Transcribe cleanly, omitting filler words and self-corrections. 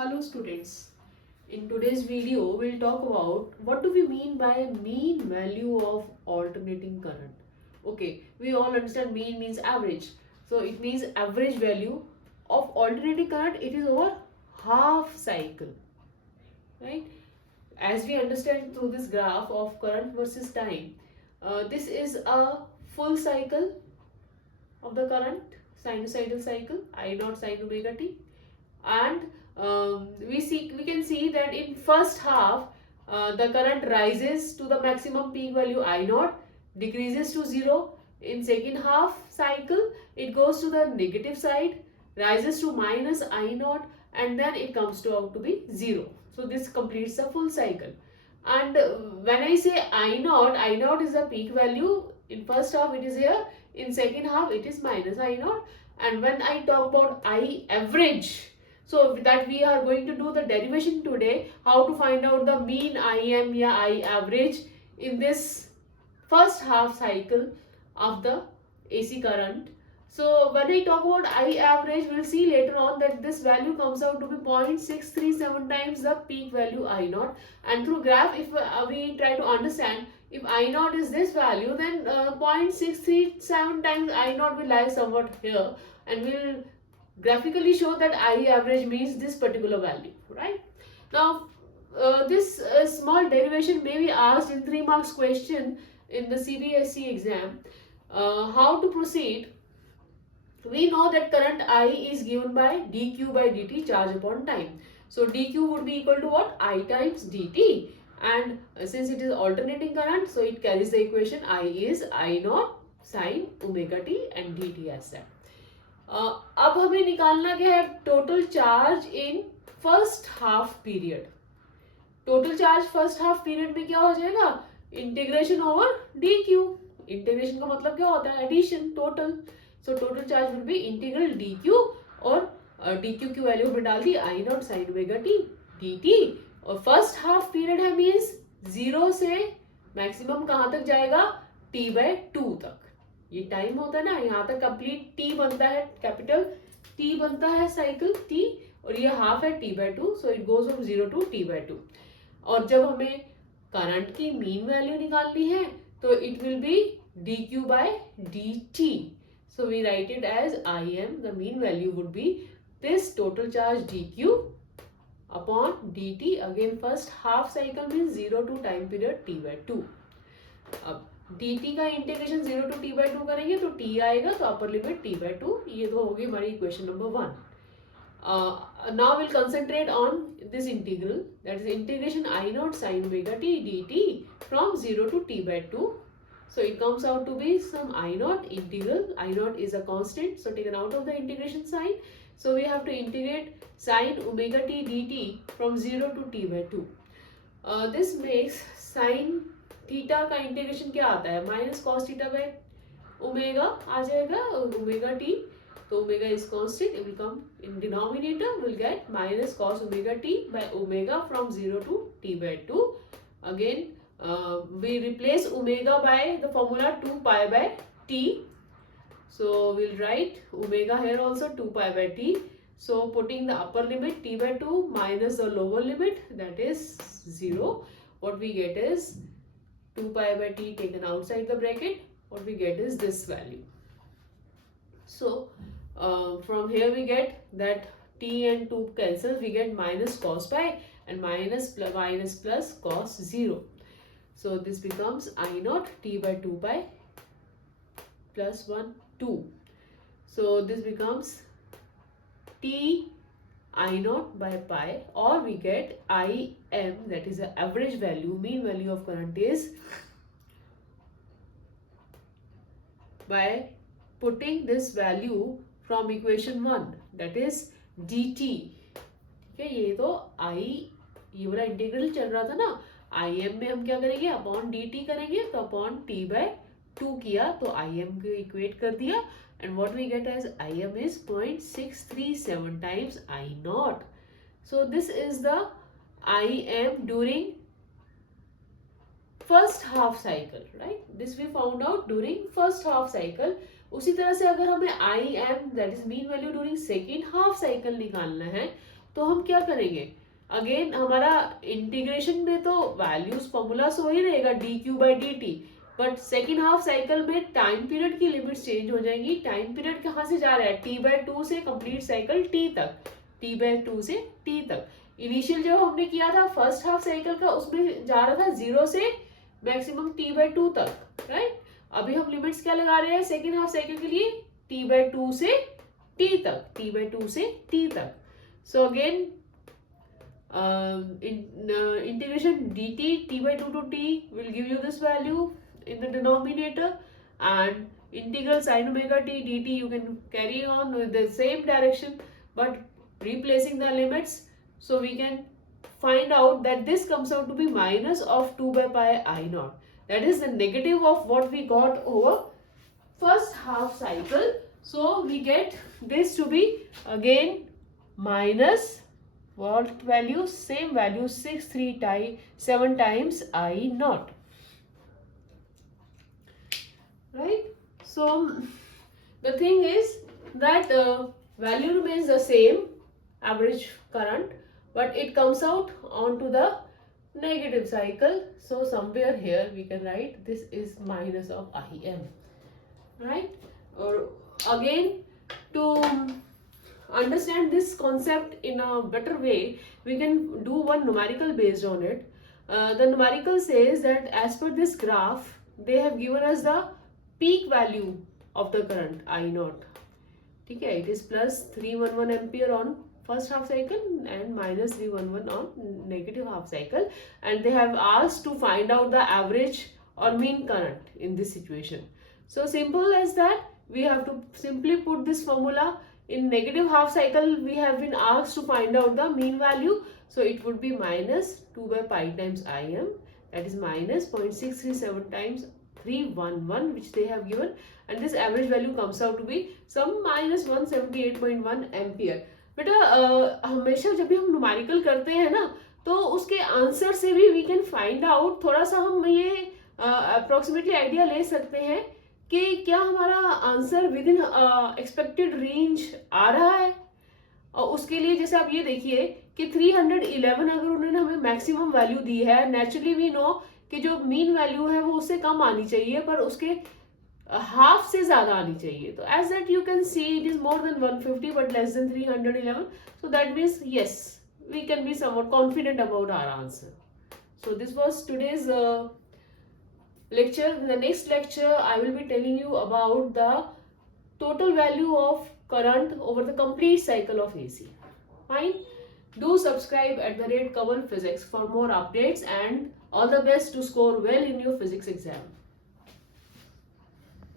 Hello students. In today's video, we'll talk about what do we mean by mean value of alternating current. Okay, we all understand mean means average. So it means average value of alternating current. It is over half cycle, right? As we understand through this graph of current versus time, this is a full cycle of the current, sinusoidal cycle, I naught sin omega t, and we can see that in first half the current rises to the maximum peak value I naught, decreases to 0. In second half cycle it goes to the negative side, rises to minus I naught, and then it comes to out to be 0. So this completes the full cycle. And when I say I naught is the peak value. In first half it is here, in second half it is minus I naught. And when I talk about I average, so that we are going to do the derivation today, how to find out the mean IM या I average in this first half cycle of the AC current. So when I talk about I average, we'll see later on that this value comes out to be 0.637 times the peak value I naught. And through graph, if we try to understand, if I naught is this value, then 0.637 times I naught will lie somewhat here, and we'll graphically show that I average means this particular value, right? Now, this small derivation may be asked in 3 marks question in the CBSE exam. How to proceed? We know that current I is given by dq by dt, charge upon time. So dq would be equal to what? I times dt. And since it is alternating current, so it carries the equation I is I naught sin omega t and dt as that. अब हमें निकालना क्या है? Total charge in first half period. Total charge first half period में क्या हो जाएगा? Integration over d q. Integration का मतलब क्या होता है? Addition, total. So total charge will be integral d q, और डी क्यू की वैल्यू में डाल दी i naught sine omega t d t. और फर्स्ट हाफ पीरियड है मीन्स 0 से मैक्सिमम कहाँ तक जाएगा? t/2 तक. ये टाइम होता है ना, यहाँ तक कंप्लीट t बनता है, कैपिटल t बनता है साइकिल t, और ये हाफ है t/2. So it goes from 0 to t/2. और जब हमें करंट की मीन वैल्यू निकालनी है तो it will be dq by dt. So we write it as Im. The mean value would be this total charge dq upon dt. Again first half cycle means 0 to time period t/2. अब dt का integration 0 to t/2 करेंगे तो t आएगा, तो upper limit t/2. ये तो होगी हमारी equation number 1. Now we'll concentrate on this integral, that is integration I naught sin omega t dt from 0 to t/2. So it comes out to be some I naught integral. I naught is a constant, so taken out of the integration sign. So we have to integrate sin omega t dt from 0 to t/2. This makes sin theta का integration क्या आता है? Minus cos theta by omega आ जाएगा, omega t. तो omega is constant, it will come in denominator, we'll get minus cos omega t by omega from 0 to t/2. Again, we replace omega by the formula 2 pi by t. So we'll write omega here also 2 pi by t. So putting the upper limit t/2 minus the lower limit, that is 0. What we get is 2 pi by t taken outside the bracket. What we get is this value. So from here we get that t and 2 cancels, we get minus cos pi and minus plus cos 0. So this becomes I naught t by 2 pi plus 1 2. So this becomes t I naught by pi, or we get Im, that is the average value, mean value of current is by putting this value from equation 1, that is dt. ठीक है, ये तो ये वाला integral चल रहा था ना, Im में हम क्या करेंगे? अपॉन dt करेंगे, तो अपॉन t/2 किया तो Im को इक्वेट कर दिया, and what we get as Im is 0.637 times I naught. So this is the Im during first half cycle, right? This we found out during first half cycle. उसी तरह से अगर हमें Im, that is mean value during second half cycle निकालना है, तो हम क्या करेंगे, अगेन हमारा इंटीग्रेशन में तो वैल्यूज फॉर्मूला सो ही रहेगा D Q by D T, but second half cycle में टाइम पीरियड की लिमिट्स चेंज हो जाएंगी। टाइम पीरियड कहाँ से जा रहा है, टी बाई टू से कंप्लीट साइकिल टी तक, टी बाई टू से टी तक। इनिशियल जो हमने किया था फर्स्ट हाफ साइकिल का, उसमें जा रहा था 0 से मैक्सिमम टी बाई टू तक, राइट। अभी हम लिमिट्स क्या लगा रहे हैं सेकेंड हाफ साइकिल के लिए, टी बाई टू से टी तक, टी बाई टू से टी तक। So again integration dt t by 2 to t will give you this value in the denominator, and integral sin omega t dt you can carry on with the same direction but replacing the limits. So we can find out that this comes out to be minus of 2 by pi I naught, that is the negative of what we got over first half cycle. So we get this to be again minus what value, same value 7 times I naught, right. So the thing is that value remains the same, average current, but it comes out onto the negative cycle. So somewhere here we can write this is minus of IM, right. Or again, to understand this concept in a better way, we can do one numerical based on it. The numerical says that as per this graph, they have given us the peak value of the current I naught. Okay, it is plus 311 ampere on first half cycle and minus 311 on negative half cycle, and they have asked to find out the average or mean current in this situation. So simple as that, we have to simply put this formula. In negative half cycle, we have been asked to find out the mean value. So it would be minus 2 by pi times Im, that is minus 0.637 times 311 which they have given, and this average value comes out to be some minus 178.1 ampere. बेटा हमेशा जब भी हम numerical करते हैं ना, तो उसके आंसर से भी वी कैन फाइंड आउट, थोड़ा सा हम ये अप्रोक्सीमेटली आइडिया ले सकते हैं कि क्या हमारा answer within expected range आ रहा है। और उसके लिए जैसे आप ये देखिए कि 311 अगर उन्होंने हमें मैक्सिमम वैल्यू दी है, नेचुरली वी नो कि जो मीन वैल्यू है वो उससे कम आनी चाहिए, पर उसके हाफ से ज्यादा आनी चाहिए। तो as that you can see it is more than 150 but less than 311, so that means yes we can be somewhat confident about our answer. So this was today's lecture. In the next lecture, I will be telling you about the total value of current over the complete cycle of AC. Fine. Do subscribe at the rate Kaval Physics for more updates, and all the best to score well in your physics exam.